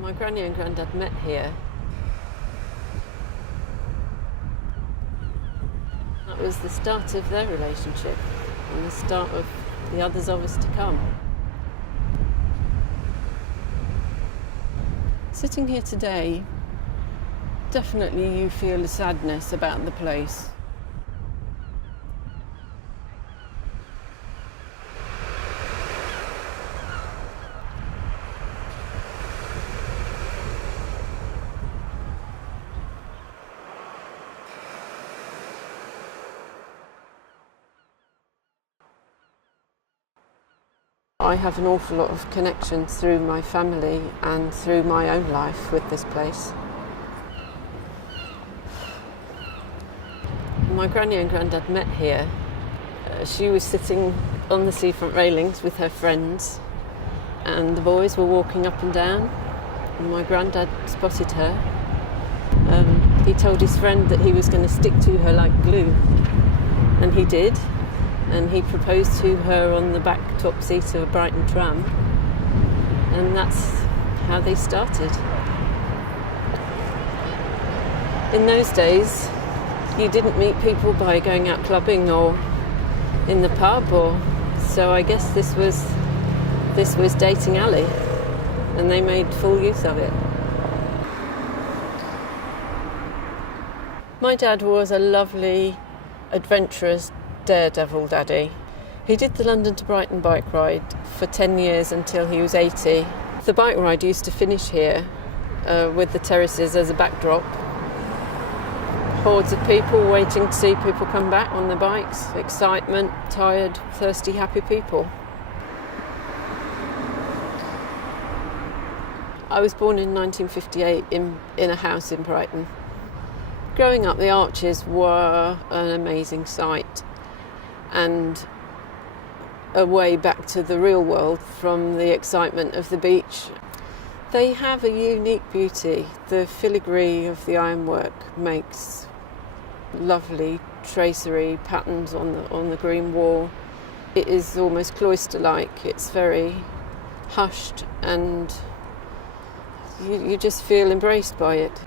My granny and granddad met here. That was the start of their relationship and the start of the others of us to come. Sitting here today, definitely you feel a sadness about the place. I have an awful lot of connections through my family and through my own life with this place. My granny and granddad met here. She was sitting on the seafront railings with her friends and the boys were walking up and down and my granddad spotted her. He told his friend that he was going to stick to her like glue, and he did. And he proposed to her on the back top seat of a Brighton tram, and that's how they started. In those days, you didn't meet people by going out clubbing or in the pub, so I guess this was dating alley, and they made full use of it. My dad was a lovely, adventurous daredevil daddy. He did the London to Brighton bike ride for 10 years until he was 80. The bike ride used to finish here with the terraces as a backdrop. Hordes of people waiting to see people come back on their bikes. Excitement, tired, thirsty, happy people. I was born in 1958 in a house in Brighton. Growing up, the Arches were an amazing sight and a way back to the real world from the excitement of the beach. They have a unique beauty. The filigree of the ironwork makes lovely tracery patterns on the green wall. It is almost cloister-like. It's very hushed and you just feel embraced by it.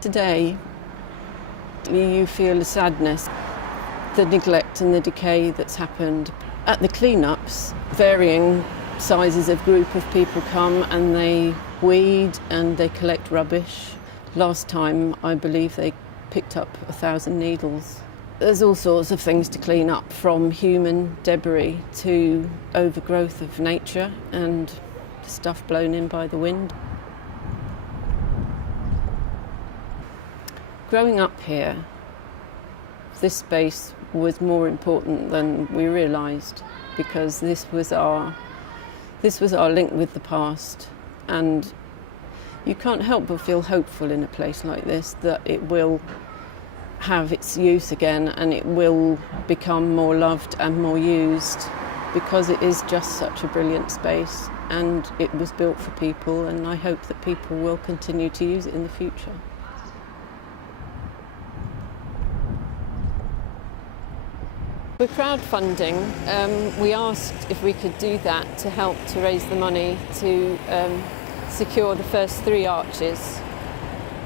Today, you feel a sadness, the neglect and the decay that's happened. At the clean-ups, varying sizes of group of people come and they weed and they collect rubbish. Last time, I believe they picked up 1,000 needles. There's all sorts of things to clean up, from human debris to overgrowth of nature and stuff blown in by the wind. Growing up here, this space was more important than we realised, because this was our link with the past, and you can't help but feel hopeful in a place like this that it will have its use again and it will become more loved and more used, because it is just such a brilliant space and it was built for people, and I hope that people will continue to use it in the future. With crowdfunding, we asked if we could do that to help to raise the money to secure the first 3 arches,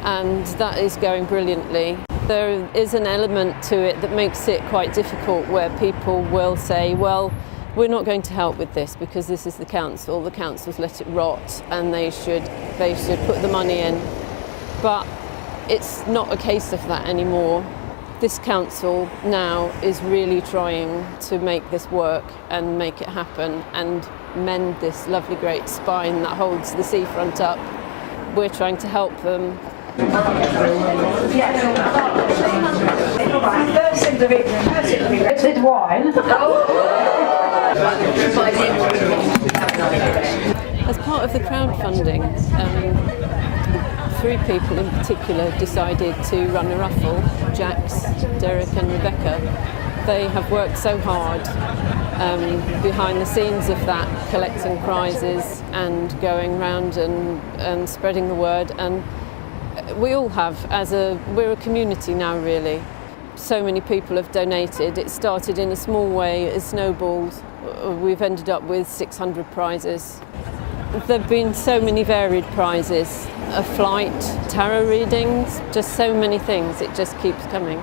and that is going brilliantly. There is an element to it that makes it quite difficult, where people will say, well, we're not going to help with this because this is the council's let it rot and they should put the money in. But it's not a case of that anymore. This council now is really trying to make this work and make it happen and mend this lovely great spine that holds the seafront up. We're trying to help them. It's wine. As part of the crowdfunding, 3 people in particular decided to run a raffle, Jax, Derek and Rebecca. They have worked so hard behind the scenes of that, collecting prizes and going round and spreading the word, and we all have, we're a community now really. so many people have donated. It started in a small way, it snowballed. We've ended up with 600 prizes. There have been so many varied prizes, a flight, tarot readings, just so many things, it just keeps coming.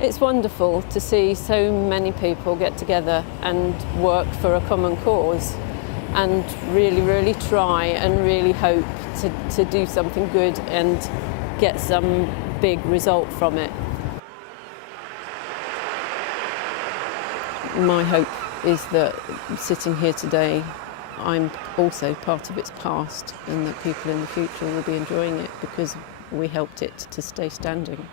It's wonderful to see so many people get together and work for a common cause and really try and really hope to do something good and get some big result from it. My hope is that sitting here today, I'm also part of its past, and that people in the future will be enjoying it because we helped it to stay standing.